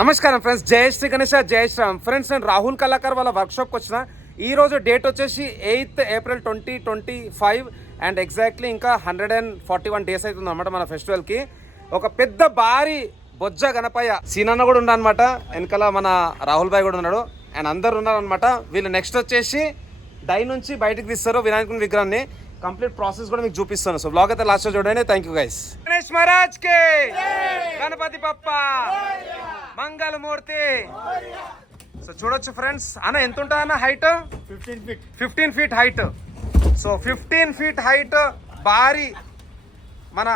నమస్కారం ఫ్రెండ్స్, జై శ్రీ గణేష్, జై శ్రీరామ్. ఫ్రెండ్స్, నేను రాహుల్ కళాకార్ వాళ్ళ వర్క్షాప్కి వచ్చిన. ఈరోజు డేట్ వచ్చేసి 8th April 2025 అండ్ ఎగ్జాక్ట్లీ ఇంకా 141 డేస్ అవుతుంది అనమాట మన ఫెస్టివల్కి. ఒక పెద్ద భారీ బొజ్జ గణపయ్య సీనన్న కూడా ఉన్నాడనమాట, వెనకాల మన రాహుల్ భాయ్ కూడా ఉన్నాడు అండ్ అందరు ఉన్నారనమాట. వీళ్ళు నెక్స్ట్ వచ్చేసి డై నుంచి బయటకు తీస్తారు వినాయకుని విగ్రహాన్ని. కంప్లీట్ ప్రాసెస్ కూడా మీకు చూపిస్తాను. సో బ్లాగ్ అయితే లాస్ట్ చూడండి. Thank you guys. Ganesh Maharaj కి, గణపతి బప్ప మంగళమూర్తి. సో చూడొచ్చు ఫ్రెండ్స్, అన్న ఎంత ఉంటుంది అన్న height? 15 feet height. So 15 feet height భారీ మన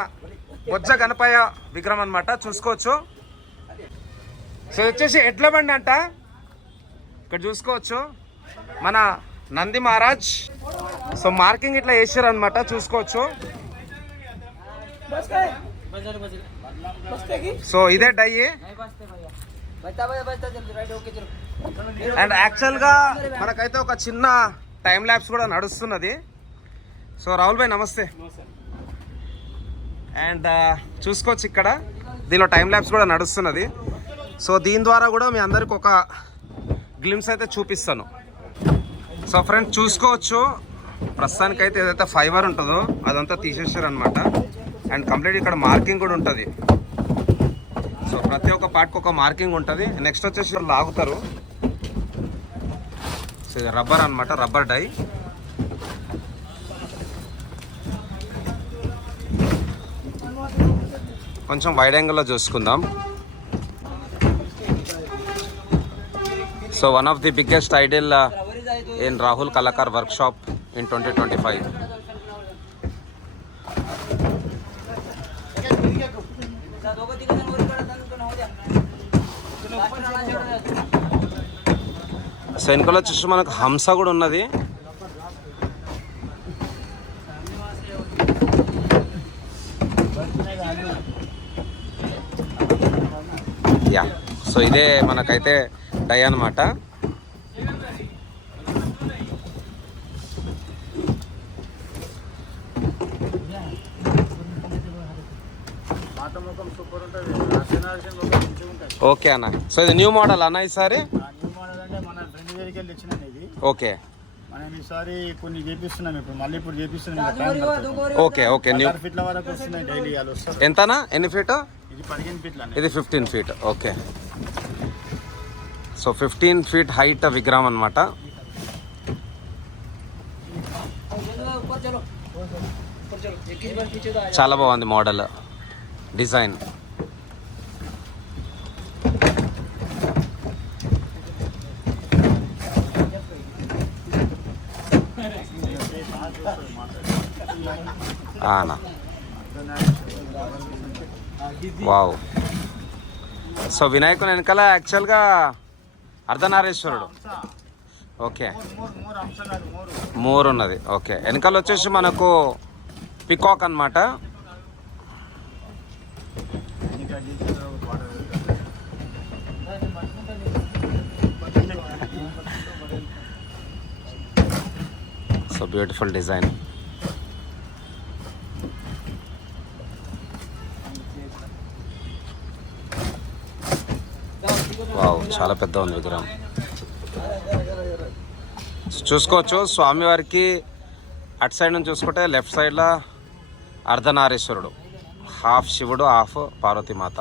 బొజ్జ గణపయ్య విగ్రహం అనమాట, చూసుకోవచ్చు. సో వచ్చేసి ఎడ్ల బండి అంట, ఇక్కడ చూసుకోవచ్చు మన నంది మహారాజ్. సో మార్కింగ్ ఇట్లా వేసారు అనమాట, చూసుకోవచ్చు. సో ఇదే డై. అండ్ యాక్చువల్గా మనకైతే ఒక చిన్న టైం ల్యాబ్స్ కూడా నడుస్తున్నది. సో రాహుల్ భాయ్ నమస్తే. అండ్ చూసుకోవచ్చు ఇక్కడ దీనిలో టైం ల్యాబ్స్ కూడా నడుస్తున్నది. సో దీని ద్వారా కూడా మీ అందరికి ఒక గ్లిమ్స్ అయితే చూపిస్తాను. సో ఫ్రెండ్స్ చూసుకోవచ్చు, ప్రస్తుతానికైతే ఏదైతే ఫైబర్ ఉంటుందో అదంతా తీసేసారు అనమాట. అండ్ కంప్లీట్ ఇక్కడ మార్కింగ్ కూడా ఉంటుంది. సో ప్రతి ఒక్క పార్ట్కి ఒక మార్కింగ్ ఉంటుంది. నెక్స్ట్ వచ్చేసి లాగుతారు. సో ఇది రబ్బర్ అనమాట, రబ్బర్ డై. కొంచెం వైడ్ యాంగిల్లో చూసుకుందాం. So one of the biggest ideal in Rahul Kalakar workshop in 2025. So వెనకాల వచ్చేసి మనకు హంస కూడా ఉన్నది. యా, సో ఇదే మనకైతే డై అన్నమాట. ఓకే అన్న. సో ఇది న్యూ మోడల్ అన్న ఈసారి? ఓకే, ఈసారి కొన్ని చేపిస్తున్నాం, ఇప్పుడు మళ్ళీ ఇప్పుడు చేపిస్తున్నాం. Okay okay. న్యూ ఫీట్ల వరకు వస్తున్నాయి డైలీ. ఎంతనా? ఎన్ని ఫీట్? ఇది 15 feet. ఇది 15 feet. Okay. So 15 feet height విగ్రహం అనమాట. చాలా బాగుంది మోడల్, డిజైన్. వావ్. సో వినాయకుని వెనకాల యాక్చువల్గా అర్ధనారీశ్వరుడు. ఓకే, మోర్ ఉన్నది. ఓకే, వెనకాల వచ్చేసి మనకు పికాక్ అన్నమాట. So beautiful design. వావ్, చాలా పెద్ద ఉంది విగ్రహం. చూసుకోవచ్చు స్వామివారికి అటు సైడ్ నుంచి చూసుకుంటే లెఫ్ట్ సైడ్లో అర్ధనారీశ్వరుడు, హాఫ్ శివుడు హాఫ్ పార్వతీమాత.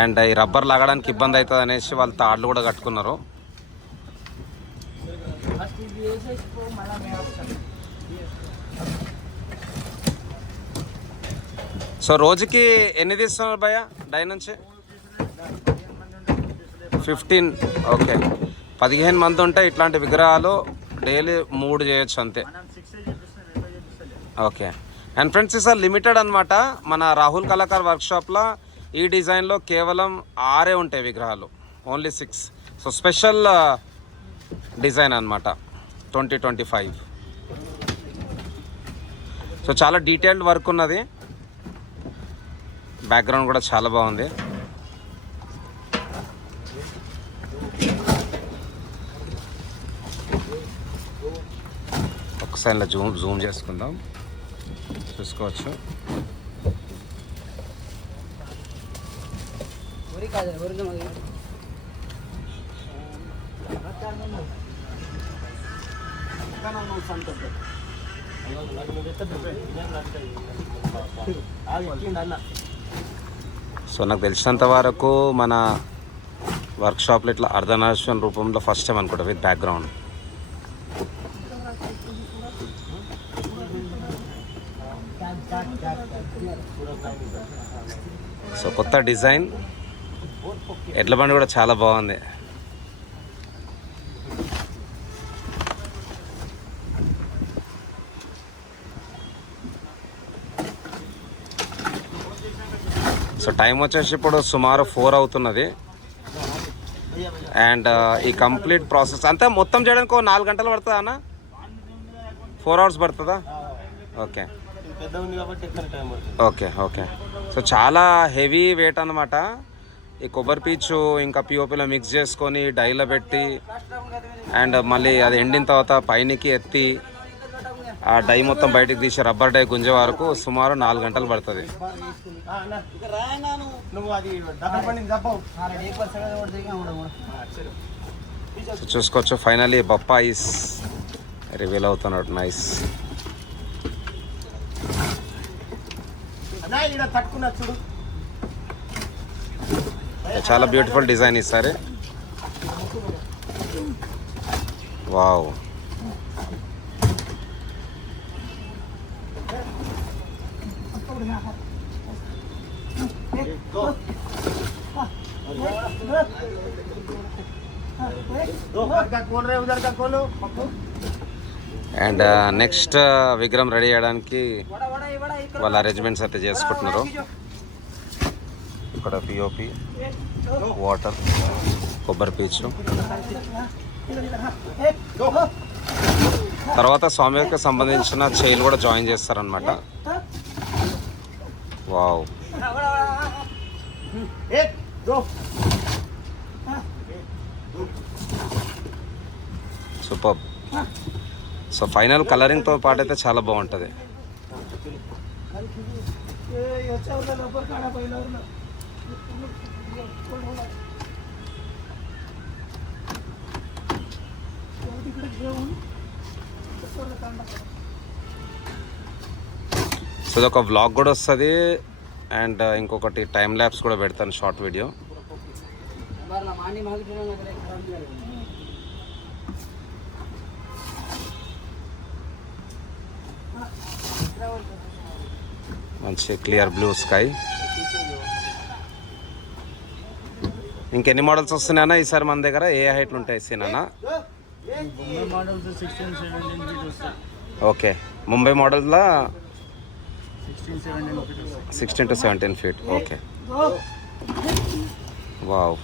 అండ్ ఈ రబ్బర్ లాగడానికి ఇబ్బంది అవుతుంది అనేసి వాళ్ళు తాళ్ళు కూడా కట్టుకున్నారు. సో రోజుకి ఎన్ని తీస్తున్నారు భయ్య డై నుంచి? 15. ఓకే, 15 మంది ఉంటే ఇట్లాంటి విగ్రహాలు డైలీ 3 చేయొచ్చు అంతే. ఓకే. అండ్ ఫ్రెండ్స్ ఈసారి లిమిటెడ్ అనమాట. మన రాహుల్ కళాకార్ వర్క్షాప్లో ఈ డిజైన్లో కేవలం 6 ఉంటాయి విగ్రహాలు, ఓన్లీ 6. సో స్పెషల్ డిజైన్ అనమాట 2025. సో చాలా డీటెయిల్డ్ వర్క్ ఉన్నది. బ్యాక్గ్రౌండ్ కూడా చాలా బాగుంది. ఒకసారి ఇలా జూమ్ చేసుకుందాం, చూసుకోవచ్చు. సో నాకు తెలిసినంత వరకు మన వర్క్షాప్లో ఇట్లా అర్ధనారీశ్వరం రూపంలో ఫస్ట్ టైం అనుకుంటా విత్ బ్యాక్గ్రౌండ్. సో కొత్త డిజైన్, ఎడ్ల బండి కూడా చాలా బాగుంది. సో టైం వచ్చేసి ఇప్పుడు సుమారు 4 అవుతున్నది. అండ్ ఈ కంప్లీట్ ప్రాసెస్ అంతా మొత్తం చేయడానికి 4 గంటలు పడుతుందా అన్న? 4 hours పడుతుందా? Okay okay okay. సో చాలా హెవీ వెయిట్ అన్నమాట. ఈ కొబ్బరి పీచు ఇంకా పిఓపిలో మిక్స్ చేసుకొని డైలో పెట్టి అండ్ మళ్ళీ అది ఎండిన తర్వాత పైనకి ఎత్తి ఆ డై మొత్తం బయటకు తీసి రబ్బర్ డై గుంజే వరకు సుమారు 4 గంటలు పడుతుంది. చూసుకోవచ్చు ఫైనలీ బప్పా ఈస్ రివీల్ అవుతున్నాడు. నైస్. చాలా బ్యూటిఫుల్ డిజైన్ ఇస్తారు. వావ్. అండ్ నెక్స్ట్ విగ్రహం రెడీ చేయడానికి వాళ్ళ అరేంజ్మెంట్స్ అయితే చేసుకుంటున్నారు. ఇక్కడ పిఓపి, వాటర్, కొబ్బరి పీచు, తర్వాత స్వామికి సంబంధించిన చైలు కూడా జాయిన్ చేస్తారనమాట. వావ్. సూపర్. సో ఫైనల్ కలరింగ్తో పాటు అయితే చాలా బాగుంటుంది. సో ఇది ఒక వ్లాగ్ కూడా వస్తుంది అండ్ ఇంకొకటి టైం ల్యాబ్స్ కూడా పెడతాను, షార్ట్ వీడియో. మంచి క్లియర్ బ్లూ స్కై. ఇంకెన్ని మోడల్స్ వస్తున్నాయన్నా ఈసారి మన దగ్గర? ఏ హైట్లు ఉంటాయి సీనా? ఓకే, ముంబై మోడల్లా 16 to 17 feet. Okay. Wow.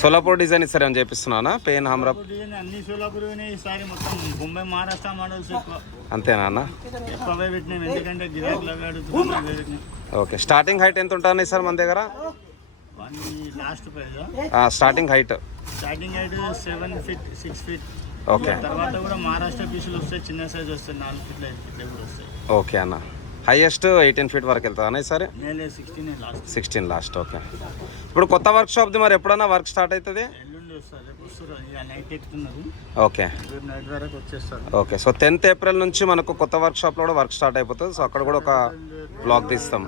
Solapur design ఇస్తారు అని చెప్పిస్తున్నానా? పెయిన్ హమ్రా అన్ని సోలాపూర్ ఈసారి మొత్తం ముంబై మహారాష్ట్ర మోడల్స్ అంతేనా అన్న? ఎందుకంటే గిరాకీలు అడుగుతున్నాం. ఓకే. స్టార్టింగ్ హైట్ ఎంత ఉంటుంది సార్ మన దగ్గర? Last price starting height 7 feet 6 feet. Okay. తర్వాత కూడా మహారాష్ట్ర పీసులు వస్తాయి, చిన్న సైజ్ వస్తాయి, 4 feet 5 feet కూడా వస్తాయి. ఓకే అన్న. హైయెస్ట్ 18 feet వరకు వెళ్తా అన్న ఈసారి? 16 లాస్ట్. ఓకే. ఇప్పుడు కొత్త వర్క్ షాప్ది మరి ఎప్పుడన్నా వర్క్ స్టార్ట్ అవుతుంది? Okay okay. So 10th April నుంచి మనకు కొత్త వర్క్ షాప్లో కూడా వర్క్ స్టార్ట్ అయిపోతుంది. సో అక్కడ కూడా ఒక బ్లాగ్ తీస్తాం.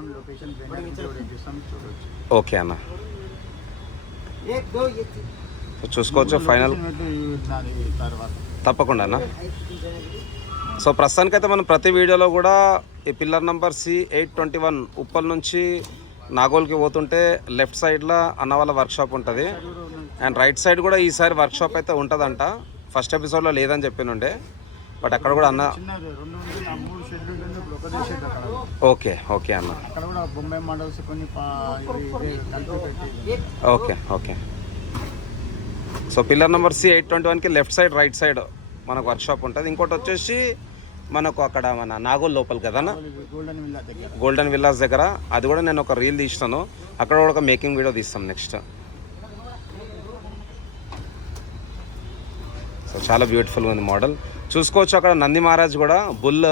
ఓకే అన్న. సో చూసుకోవచ్చు ఫైనల్ తప్పకుండా అన్న. సో ప్రస్తుతానికైతే మనం ప్రతి వీడియోలో కూడా ఈ పిల్లర్ నెంబర్ C821 ఉప్పల్ నుంచి నాగోల్కి పోతుంటే లెఫ్ట్ సైడ్లో అన్న వాళ్ళ వర్క్షాప్ ఉంటుంది అండ్ రైట్ సైడ్ కూడా ఈసారి వర్క్షాప్ అయితే ఉంటుందంట. ఫస్ట్ ఎపిసోడ్లో లేదని చెప్పినుండే, బట్ అక్కడ కూడా అన్న. ఓకే ఓకే అన్న. Okay okay. So pillar number C821కి లెఫ్ట్ సైడ్ రైట్ సైడ్ మనకు వర్క్షాప్ ఉంటుంది. ఇంకోటి వచ్చేసి మనకు అక్కడ మన నాగోల్ లోపల కదన్నా, గోల్డెన్ విల్లాస్ దగ్గర. అది కూడా నేను ఒక రీల్ తీస్తాను, అక్కడ కూడా ఒక మేకింగ్ వీడియో తీస్తాను నెక్స్ట్. సో చాలా బ్యూటిఫుల్గా ఉంది మోడల్. చూసుకోవచ్చు అక్కడ నంది మహారాజ్ కూడా బుల్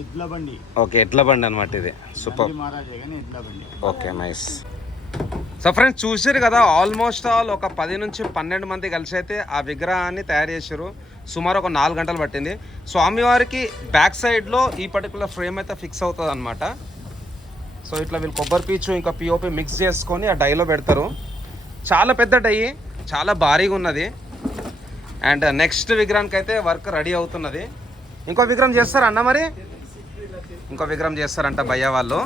ఎడ్ల బండి ఓకే, ఎడ్ల బండి అనమాట ఇది. సూపర్. నంది మహారాజే కానీ ఎడ్ల బండి. Okay, nice. సో ఫ్రెండ్స్ చూసారు కదా, ఆల్మోస్ట్ ఆల్ ఒక 10 నుంచి 12 మంది కలిసి అయితే ఆ విగ్రహాన్ని తయారు చేశారు. సుమారు ఒక 4 గంటలు పట్టింది. స్వామివారికి బ్యాక్ సైడ్లో ఈ పర్టికులర్ ఫ్రేమ్ అయితే ఫిక్స్ అవుతుంది అనమాట. సో ఇట్లా వీళ్ళు కొబ్బరి పీచు ఇంకా పిఓపి మిక్స్ చేసుకొని ఆ డైలో పెడతారు. చాలా పెద్ద డై, చాలా భారీగా ఉన్నది. అండ్ నెక్స్ట్ విగ్రహానికి అయితే వర్క్ రెడీ అవుతున్నది. ఇంకో విగ్రహం చేస్తారా అన్న? మరి ఇంకో విగ్రహం చేస్తారంట భయ్య వాళ్ళు.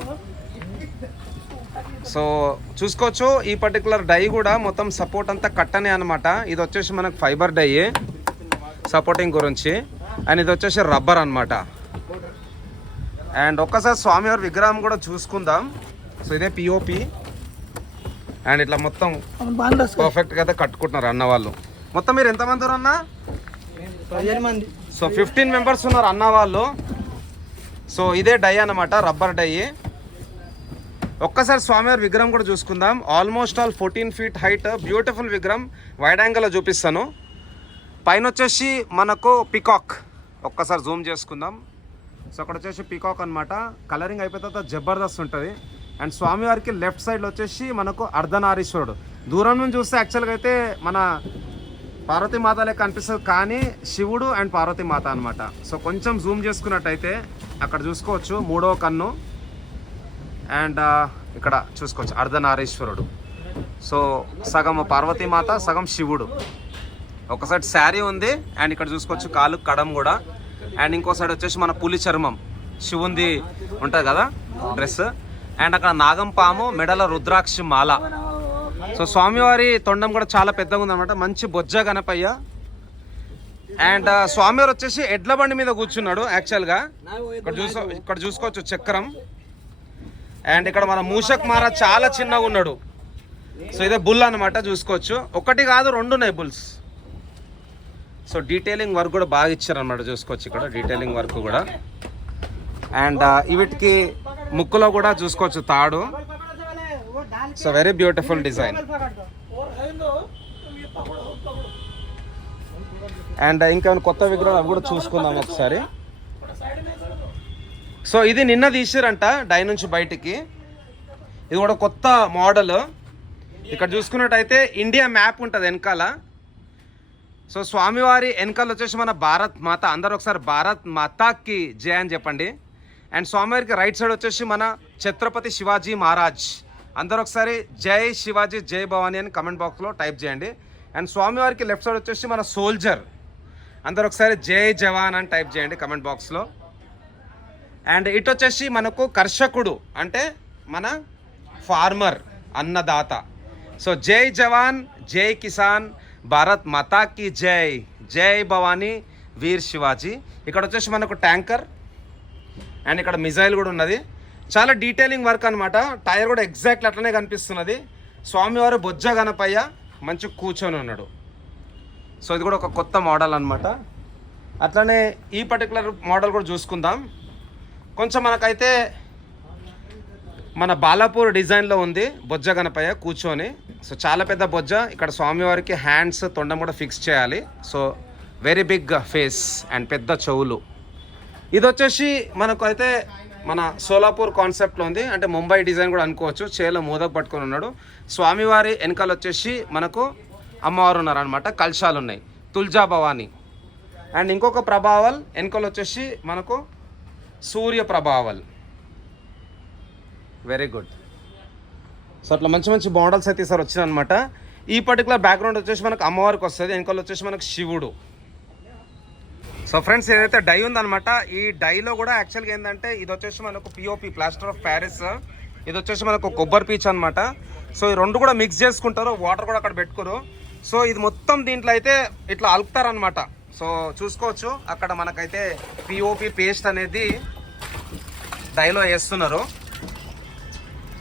సో చూసుకోవచ్చు, ఈ పర్టికులర్ డై కూడా మొత్తం సపోర్ట్ అంతా కట్టనే అనమాట. ఇది వచ్చేసి మనకు ఫైబర్ డై సపోర్టింగ్ గురించి, అండ్ ఇది వచ్చేసి రబ్బర్ అనమాట. అండ్ ఒక్కసారి స్వామివారి విగ్రహం కూడా చూసుకుందాం. సో ఇదే పిఓపి, అండ్ ఇట్లా మొత్తం పర్ఫెక్ట్గా అయితే కట్టుకుంటున్నారు అన్న వాళ్ళు. మొత్తం మీరు ఎంతమంది ఉన్నారు అన్న? 15 మంది. సో 15 మెంబర్స్ ఉన్నారు అన్న వాళ్ళు. సో ఇదే డై అన్నమాట, రబ్బర్ డై. ఒక్కసారి స్వామివారి విగ్రహం కూడా చూసుకుందాం. Almost all 14 feet height, beautiful విగ్రహం. వైడ్ యాంగిల్లో చూపిస్తాను. పైన వచ్చేసి మనకు పికాక్, ఒక్కసారి జూమ్ చేసుకుందాం. సో అక్కడ వచ్చేసి పికాక్ అనమాట. కలరింగ్ అయిపోయిన తర్వాత జబర్దస్త్ ఉంటుంది. అండ్ స్వామివారికి లెఫ్ట్ సైడ్లో వచ్చేసి మనకు అర్ధనారీశ్వరుడు. దూరం నుంచి చూస్తే యాక్చువల్గా అయితే మన పార్వతీమాత లెక్క అనిపిస్తుంది, కానీ శివుడు అండ్ పార్వతీమాత అనమాట. సో కొంచెం జూమ్ చేసుకున్నట్టయితే అక్కడ చూసుకోవచ్చు 3వ కన్ను, అండ్ ఇక్కడ చూసుకోవచ్చు అర్ధనారీశ్వరుడు. సో సగం పార్వతీమాత, సగం శివుడు. ఒక సైడ్ శారీ ఉంది, అండ్ ఇక్కడ చూసుకోవచ్చు కాలు కడం కూడా. అండ్ ఇంకో సైడ్ వచ్చేసి మన పులి చర్మం, శివుంది ఉంటుంది కదా డ్రెస్. అండ్ అక్కడ నాగం పాము, మెడల రుద్రాక్షి మాల. సో స్వామివారి తొండం కూడా చాలా పెద్దగా ఉందన్నమాట, మంచి బొజ్జ గణపయ్య. అండ్ స్వామివారు వచ్చేసి ఎడ్ల బండి మీద కూర్చున్నాడు యాక్చువల్గా. ఇక్కడ చూసుకోవచ్చు చక్రం. అండ్ ఇక్కడ మన మూషక్ మహారాజ్ చాలా చిన్నగా ఉన్నాడు. సో ఇదే బుల్ అనమాట, చూసుకోవచ్చు. ఒకటి కాదు, 2 ఉన్నాయి బుల్స్. సో డీటెయిలింగ్ వర్క్ కూడా బాగా ఇచ్చారనమాట, చూసుకోవచ్చు ఇక్కడ డీటెయిలింగ్ వర్క్ కూడా. అండ్ వీటికి ముక్కులో కూడా చూసుకోవచ్చు తాడు. So very beautiful design. And ఇంకేమైనా కొత్త విగ్రహాలు అవి కూడా చూసుకుందాం ఒకసారి. సో ఇది నిన్న తీసిరంట డై నుంచి బయటికి. ఇది కూడా కొత్త మోడల్. ఇక్కడ చూసుకున్నట్టయితే ఇండియా మ్యాప్ ఉంటుంది వెనకాల. సో స్వామివారి వెనకాల వచ్చేసి మన భారత్ మాత. అందరూ ఒకసారి భారత్ మాతాకి జయ అని చెప్పండి. అండ్ స్వామివారికి రైట్ సైడ్ వచ్చేసి మన ఛత్రపతి శివాజీ మహారాజ్. అందరూ ఒకసారి జై శివాజీ జై భవానీ అని కమెంట్ బాక్స్లో టైప్ చేయండి. అండ్ స్వామివారికి లెఫ్ట్ సైడ్ వచ్చేసి మన సోల్జర్. అందరూ ఒకసారి జై జవాన్ అని టైప్ చేయండి కమెంట్ బాక్స్లో. అండ్ ఇటు వచ్చేసి మనకు కర్షకుడు, అంటే మన ఫార్మర్, అన్నదాత. సో జై జవాన్ జై కిసాన్ భారత్ మాతాకి జై, జై భవానీ వీర్ శివాజీ. ఇక్కడ వచ్చేసి మనకు ట్యాంకర్, అండ్ ఇక్కడ మిజైల్ కూడా ఉన్నది. చాలా డీటెయిలింగ్ వర్క్ అనమాట. టైర్ కూడా ఎగ్జాక్ట్లీ అట్లనే కనిపిస్తున్నది. స్వామివారు బొజ్జ గణపయ్య మంచి కూర్చొని ఉన్నాడు. సో ఇది కూడా ఒక కొత్త మోడల్ అనమాట. అట్లనే ఈ పర్టికులర్ మోడల్ కూడా చూసుకుందాం. కొంచెం మనకైతే మన బాలాపూర్ డిజైన్లో ఉంది బొజ్జ గణపయ్య కూర్చొని. సో చాలా పెద్ద బొజ్జ. ఇక్కడ స్వామివారికి హ్యాండ్స్, తొండం కూడా ఫిక్స్ చేయాలి. So very big face and పెద్ద చెవులు. ఇది వచ్చేసి మనకు అయితే మన సోలాపూర్ కాన్సెప్ట్లో ఉంది, అంటే ముంబై డిజైన్ కూడా అనుకోవచ్చు. చేలో మోదక్ పట్టుకొని ఉన్నాడు. స్వామివారి వెనకాల వచ్చేసి మనకు అమ్మవారు ఉన్నారనమాట, కలశాలు ఉన్నాయి, తుల్జా భవానీ. అండ్ ఇంకొక ప్రభావల్ వెనకాల వచ్చేసి మనకు సూర్య ప్రభావల్. Very good. సో అట్లా మంచి మంచి మోడల్స్ అయితే సార్ వచ్చినాయన్నమాట. ఈ పర్టికులర్ బ్యాక్గ్రౌండ్ వచ్చేసి మనకు అమ్మవారికి వస్తుంది, వెనకాల వచ్చేసి మనకు శివుడు. సో ఫ్రెండ్స్ ఏదైతే డై ఉందనమాట, ఈ డైలో కూడా యాక్చువల్గా ఏంటంటే ఇది వచ్చేసి మనకు పిఓపి, ప్లాస్టర్ ఆఫ్ ప్యారిస్. ఇది వచ్చేసి మనకు కొబ్బరి పీచ్ అనమాట. సో ఈ రెండు కూడా మిక్స్ చేసుకుంటారు, వాటర్ కూడా అక్కడ పెట్టుకోరు. సో ఇది మొత్తం దీంట్లో అయితే ఇట్లా అలుపుతారనమాట. సో చూసుకోవచ్చు అక్కడ మనకైతే పిఓపి పేస్ట్ అనేది డైలో వేస్తున్నారు.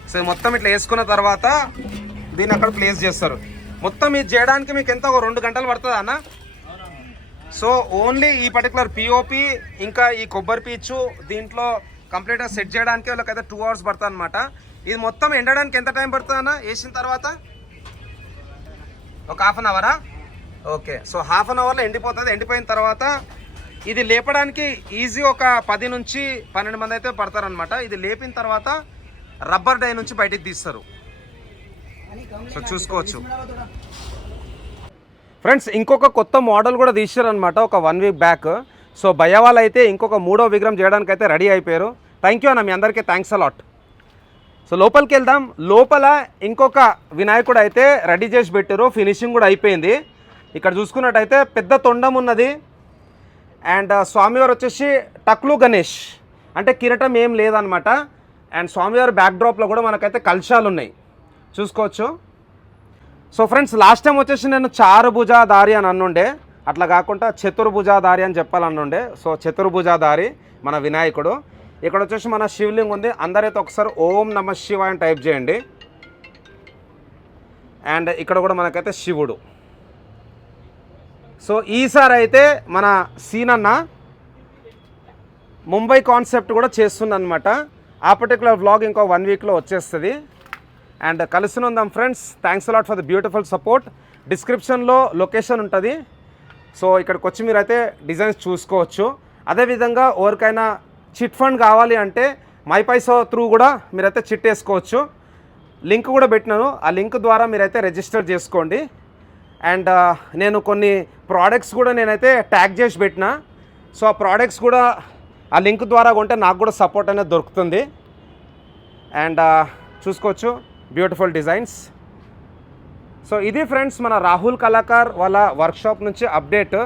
సో మొత్తం ఇట్లా వేసుకున్న తర్వాత దీన్ని అక్కడ ప్లేస్ చేస్తారు. మొత్తం ఇది చేయడానికి మీకు ఎంత, ఒక 2 గంటలు పడుతుంది అన్న. సో ఓన్లీ ఈ పర్టికులర్ పిఓపి ఇంకా ఈ కొబ్బరి పీచు దీంట్లో కంప్లీట్గా సెట్ చేయడానికి వాళ్ళకైతే 2 hours పడుతుంది అనమాట. ఇది మొత్తం ఎండడానికి ఎంత టైం పడుతుంది అన్న వేసిన తర్వాత? ఒక 1/2 hour. ఓకే. సో 1/2 hourలో ఎండిపోతుంది. ఎండిపోయిన తర్వాత ఇది లేపడానికి ఈజీ ఒక 10 నుంచి 12 మంది అయితే పడతారనమాట. ఇది లేపిన తర్వాత రబ్బర్ డై నుంచి బయటికి తీస్తారు. సో చూసుకోవచ్చు ఫ్రెండ్స్. ఇంకొక కొత్త మోడల్ కూడా తీసారనమాట ఒక 1 వీక్ బ్యాక్. సో భయ వాళ్ళు అయితే ఇంకొక 3వ విగ్రహం చేయడానికి అయితే రెడీ అయిపోయారు. థ్యాంక్ యూ అన్న, మీ అందరికీ థ్యాంక్స్ అలాట్. సో లోపలికి వెళ్దాం. లోపల ఇంకొక వినాయకుడు అయితే రెడీ చేసి పెట్టారు, ఫినిషింగ్ కూడా అయిపోయింది. ఇక్కడ చూసుకున్నట్టయితే పెద్ద తొండం ఉన్నది. అండ్ స్వామివారు వచ్చేసి టక్లు గణేష్, అంటే కిరీటం ఏం లేదనమాట. అండ్ స్వామివారి బ్యాక్డ్రాప్లో కూడా మనకైతే కలశాలు ఉన్నాయి, చూసుకోవచ్చు. సో ఫ్రెండ్స్, లాస్ట్ టైం వచ్చేసి నేను చారుభుజాధారి అని అన్నుండే, అట్లా కాకుండా చతుర్భుజాధారి అని చెప్పాలన్నుండే. సో చతుర్భుజాధారి మన వినాయకుడు. ఇక్కడ వచ్చేసి మన శివలింగం ఉంది. అందరైతే ఒకసారి ఓం నమ శివాయ అని టైప్ చేయండి. అండ్ ఇక్కడ కూడా మనకైతే శివుడు. సో ఈసారి అయితే మన సీనన్న ముంబై కాన్సెప్ట్ కూడా చేస్తుందన్నమాట. ఆ పర్టికులర్ వ్లాగ్ ఇంకో 1 వీక్లో వచ్చేస్తుంది. అండ్ కలిసి ఉందాం friends. Thanks a lot for the beautiful support. డిస్క్రిప్షన్లో లొకేషన్ ఉంటుంది. సో ఇక్కడికి వచ్చి మీరైతే డిజైన్స్ చూసుకోవచ్చు. అదేవిధంగా ఎవరికైనా చిట్ ఫండ్ కావాలి అంటే మై పైసా త్రూ కూడా మీరైతే చిట్ వేసుకోవచ్చు. లింక్ కూడా పెట్టినాను, ఆ లింక్ ద్వారా మీరైతే రిజిస్టర్ చేసుకోండి. అండ్ నేను కొన్ని ప్రోడక్ట్స్ కూడా నేనైతే ట్యాగ్ చేసి పెట్టిన. సో ఆ ప్రోడక్ట్స్ కూడా ఆ లింక్ ద్వారా కొంటే నాకు కూడా సపోర్ట్ అనేది దొరుకుతుంది. అండ్ చూసుకోవచ్చు బ్యూటిఫుల్ డిజైన్స్. సో ఇది ఫ్రెండ్స్ మన రాహుల్ కళాకార్ వాళ్ళ వర్క్షాప్ నుంచి అప్డేట్.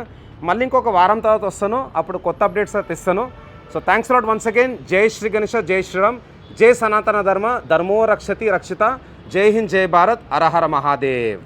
మళ్ళీ ఇంకొక వారం తర్వాత వస్తాను, అప్పుడు కొత్త అప్డేట్స్ అయితే ఇస్తాను. So thanks lot once again. జై శ్రీ గణేష, జై శ్రీరామ్, జై సనాతన ధర్మ, ధర్మో రక్షతి రక్షిత, జై హింద్, జై భారత్, హర హర మహాదేవ్.